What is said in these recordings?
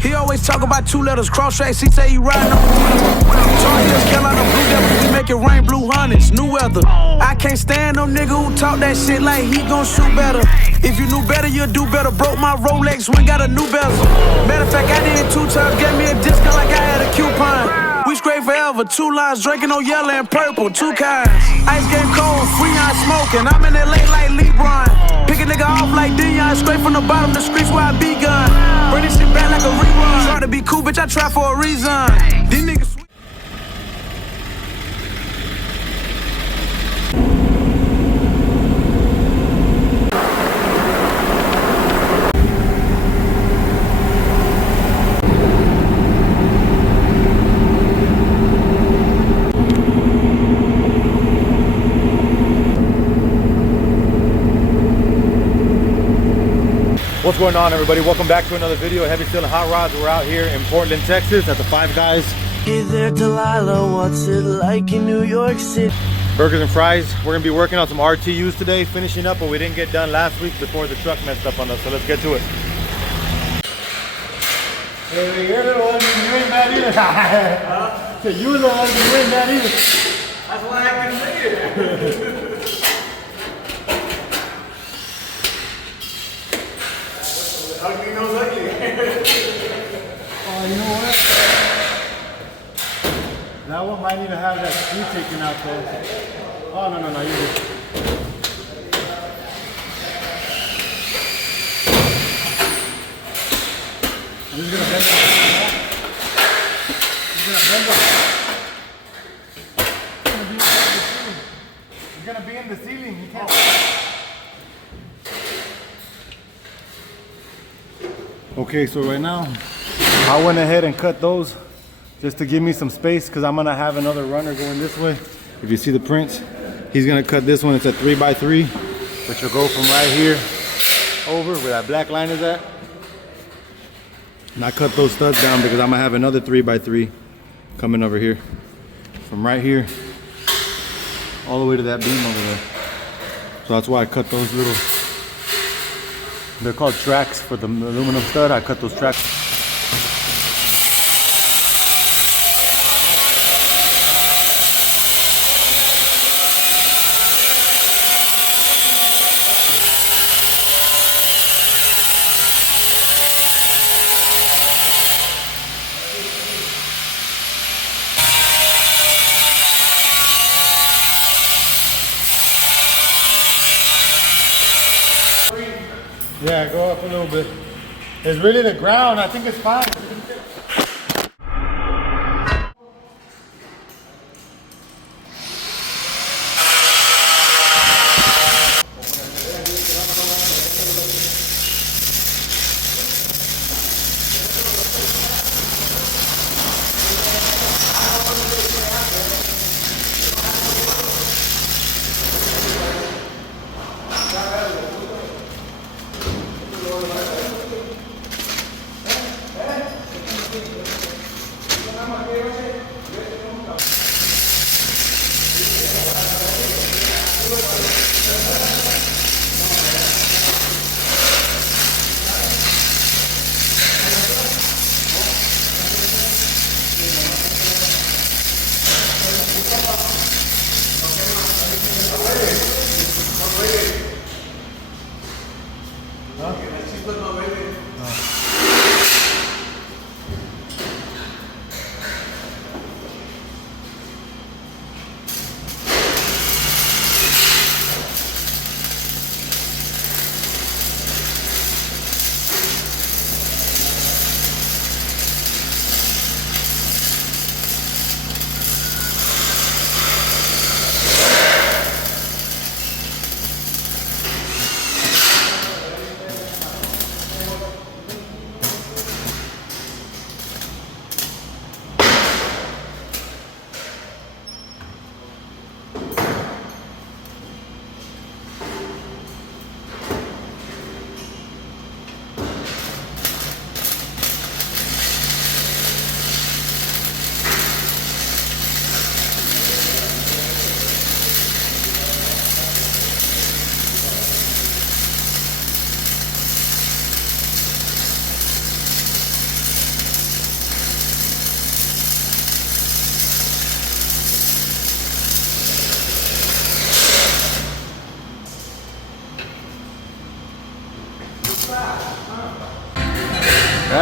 He always talk about 2 letters, cross tracks, he say he riding on the winner. Tar Heels, Carolina Blue Devils, we make it rain, blue hundreds, new weather. I can't stand no nigga who talk that shit like he gon' shoot better. If you knew better, you'd do better. Broke my Rolex, went got a new bezel. Matter of fact, I did it 2 times, gave me a discount like I had a coupon. We straight forever, 2 lines, drinking on yellow and purple, 2 kinds. Ice game cold, Freon smoking, I'm in LA like LeBron. Pick a nigga off like Dion, straight from the bottom, the streets where I begun. Bring this shit back like a rerun. Try to be cool, bitch, I try for a reason. These niggas sweet. What's going on, everybody? Welcome back to another video of Heavy Steel and Hot Rods. We're out here in Portland, Texas at the Five Guys. Hey there, Delilah, what's it like in New York City? Burgers and fries. We're gonna be working on some RTUs today, finishing up what we didn't get done last week before the truck messed up on us. So let's get to it. Hey, you're the one, you ain't bad either. Huh? So you were the one, you ain't bad either. That's why I can say it. Ugly knows ugly. Oh, you know what? That one might need to have that screw taken out though. Oh, no, you're good. I'm just gonna bend it. I'm just gonna bend it. It's gonna be in the ceiling. You can't. Okay, so right now, I went ahead and cut those just to give me some space because I'm gonna have another runner going this way. If you see the prints, he's gonna cut this one. It's a 3x3, which will go from right here over where that black line is at. And I cut those studs down because I'm gonna have another 3x3 coming over here. From right here, all the way to that beam over there. So that's why I cut those little, they're called tracks for the aluminum stud. I cut those tracks. Yeah, go up a little bit. It's really the ground. I think it's fine.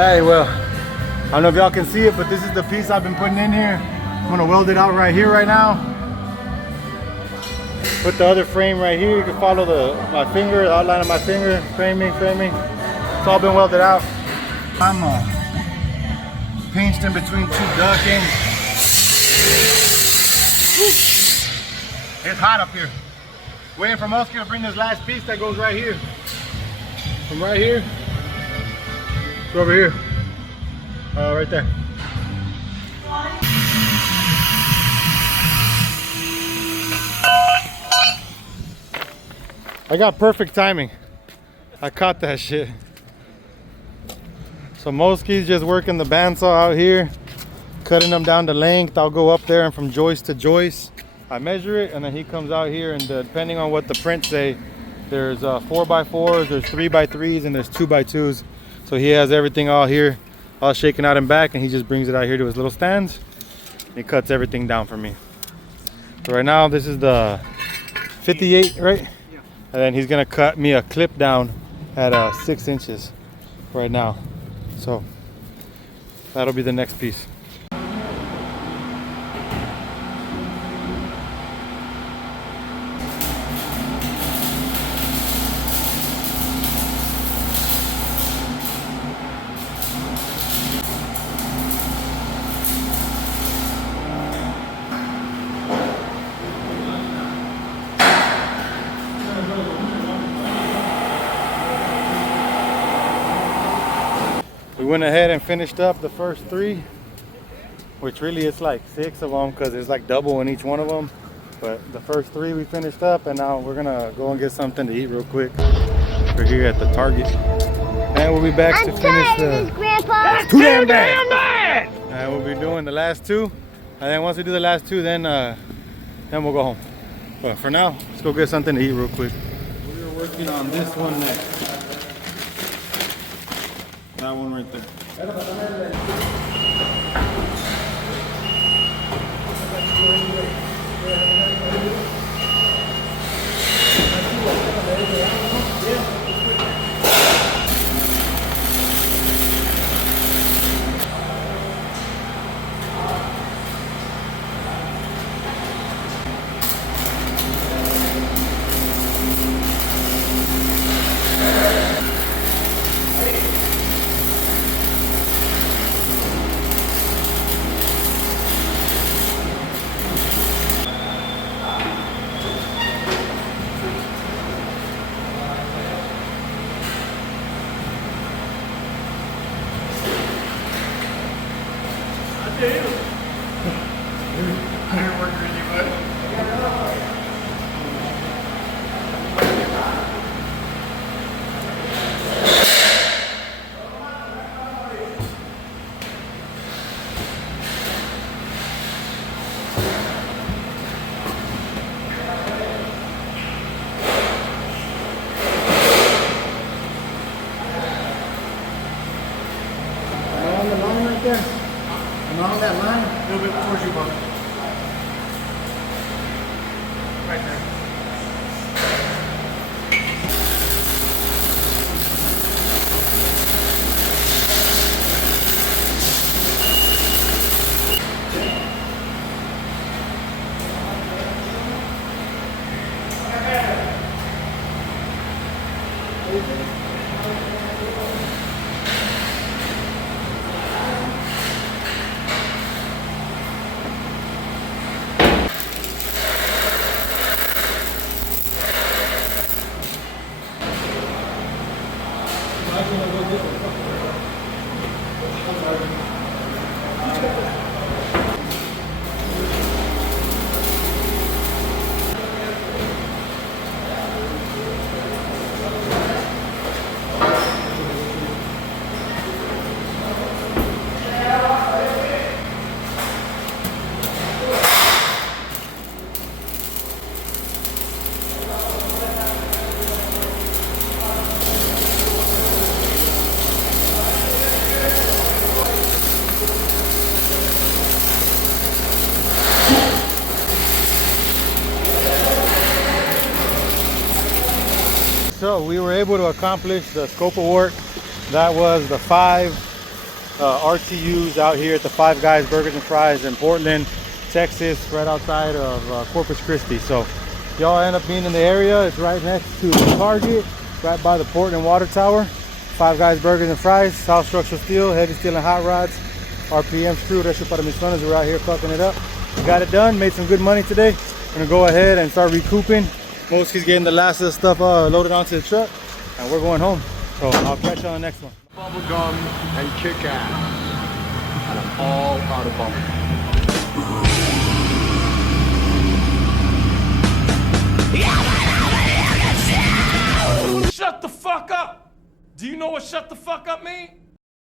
right, well, I don't know if y'all can see it, but this is the piece I've been putting in here. I'm gonna weld it out right here right now. Put the other frame right here. You can follow my finger, the outline of my finger, framing. It's all been welded out. I'm pinched in between two duckings. It's hot up here. Waiting for Muskie to bring this last piece that goes right here. From right here to over here. Right there. I got perfect timing. I caught that shit. So Moski's just working the bandsaw out here, cutting them down to length. I'll go up there and from joist to joist, I measure it, and then he comes out here, and depending on what the prints say, there's 4x4s, there's 3x3s, and there's 2x2s. So he has everything all here, all shaken out and back, and he just brings it out here to his little stands. He cuts everything down for me. So right now, this is the 58, right? Yeah. And then he's gonna cut me a clip down at 6 inches right now. So that'll be the next piece. We went ahead and finished up the first 3, which really it's like 6 of them because there's like double in each one of them. But the first 3 we finished up, and now we're gonna go and get something to eat real quick. We're here at the Target, and we'll be back to finish the. That's too damn bad. And we'll be doing the last 2, and then once we do the last 2, then we'll go home. But for now, let's go get something to eat real quick. We're working on this one next. That one right there. Along that line, a little bit towards you, Bob. Right there. So we were able to accomplish the scope of work. That was the 5 RTUs out here at the Five Guys Burgers and Fries in Portland, Texas, right outside of Corpus Christi. So if y'all end up being in the area, it's right next to the Target, right by the Portland Water Tower. Five Guys Burgers and Fries, South Structural Steel, Heavy Steel and Hot Rods, RPM Screw. That's para mis friends who are out here fucking it up. Got it done, made some good money today. Gonna go ahead and start recouping. Moski's getting the last of the stuff loaded onto the truck, and we're going home. So I'll catch you on the next one. Bubble gum and kick ass. And I'm all out of bubble gum. Shut the fuck up! Do you know what shut the fuck up mean?